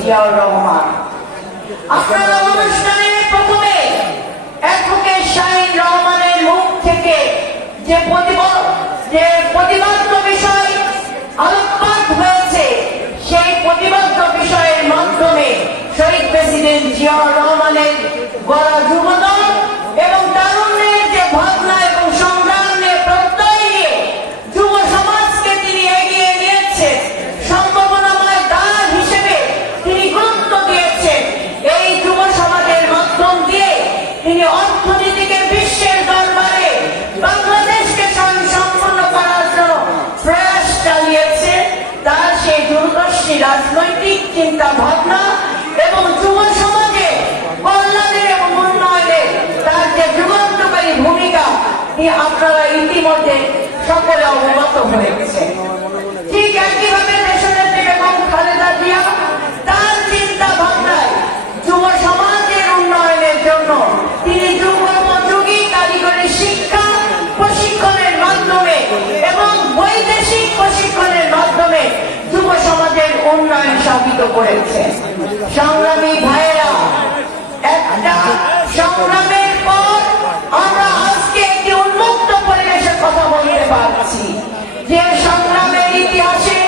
জিয়াউর রহমান। আপনারা অনুষ্ঠানের প্রথমে অ্যাডভোকেট শাহিন রহমানের মুখ থেকে যে প্রতিবাদ, যে প্রতিবাদ্য বিষয় আলোকপাত হয়েছে, সেই প্রতিবাদ্য বিষয়ের মাধ্যমে শহীদ প্রেসিডেন্ট জিয়াউর রহমানের গড়া যুবদল রাজনৈতিক চিন্তা ভাবনা এবং যুব সমাজে কল্যাণের এবং উন্নয়নের তার যে যুগান্তকারী ভূমিকা আপনারা ইতিমধ্যে সকলে অবগত হয়েছে ঠিক সাধিত করেছে। সংগ্রামী ভাইয়েরা, একটা সংগ্রামের পর আমরা আজকে একটি উন্মুক্ত পরিবেশের কথা বলতে পারছি যে সংগ্রামের ইতিহাসে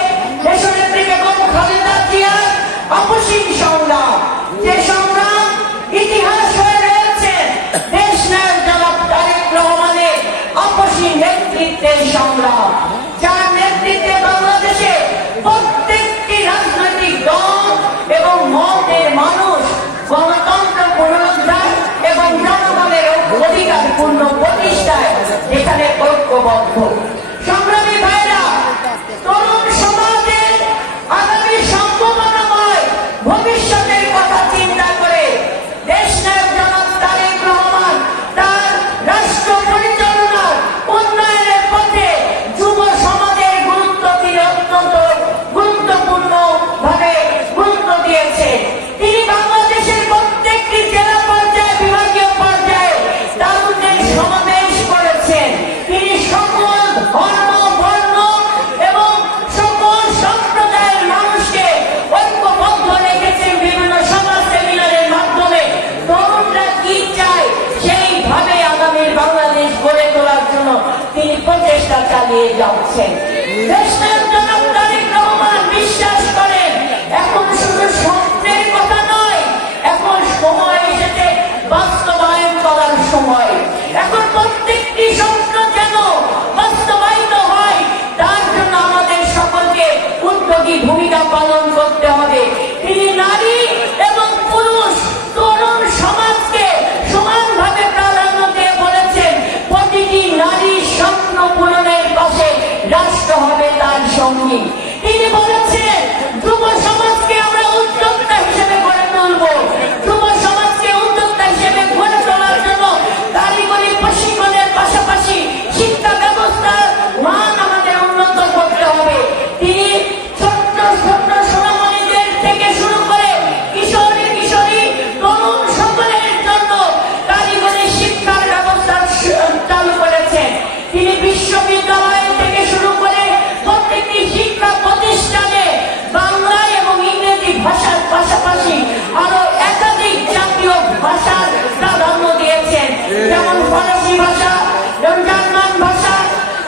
সংগ্রাম। ঐক্যবদ্ধ। ধর্ম, বর্ণ বিভিন্ন সেমিনারের মাধ্যমে। কি চায় সেইভাবে বাংলাদেশ তোলার জন্য তিনি প্রচেষ্টা চালিয়ে যাচ্ছেন। সঙ্গী তিনি বলেছেন যুব সমাজকে ফরাসি ভাষা জার্মান ভাষা,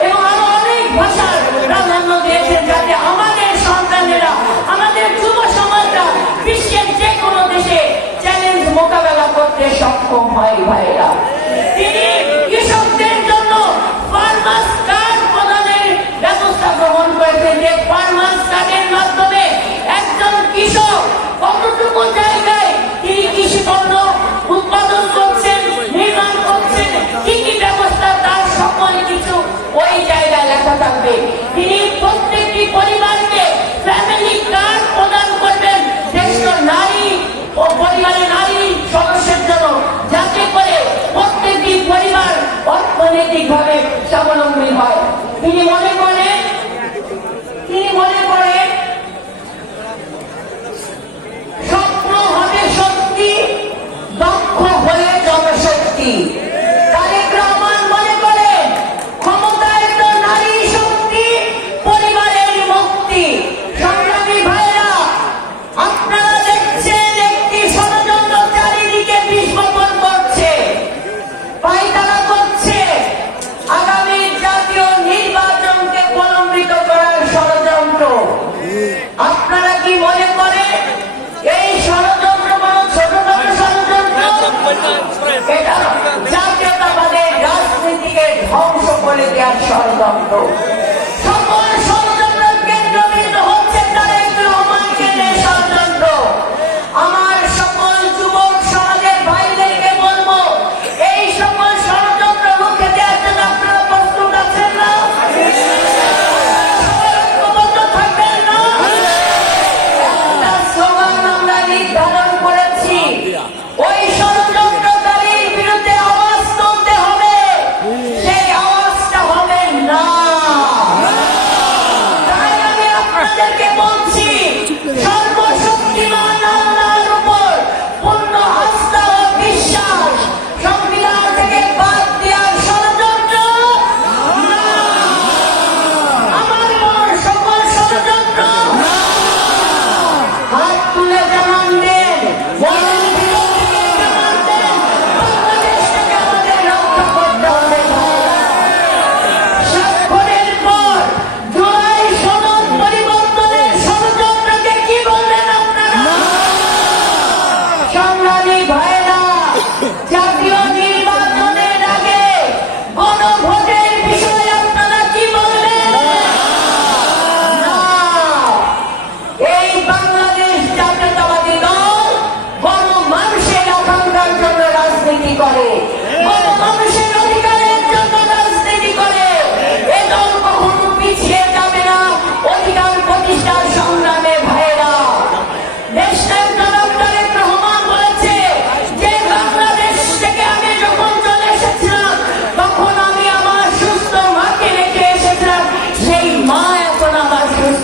এবং আরও অনেক ভাষার প্রাধান্য দিয়েছেন যাতে আমাদের সন্তানেরা, আমাদের যুব সমাজরা বিশ্বের যে কোনো দেশে চ্যালেঞ্জ মোকাবেলা করতে সক্ষম হয় ভাইরা তিনি ধ্বংস করে দেওয়ার ষড়যন্ত্র।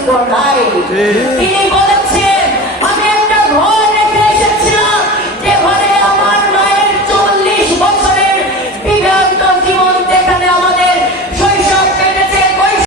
คนไทยที่นี่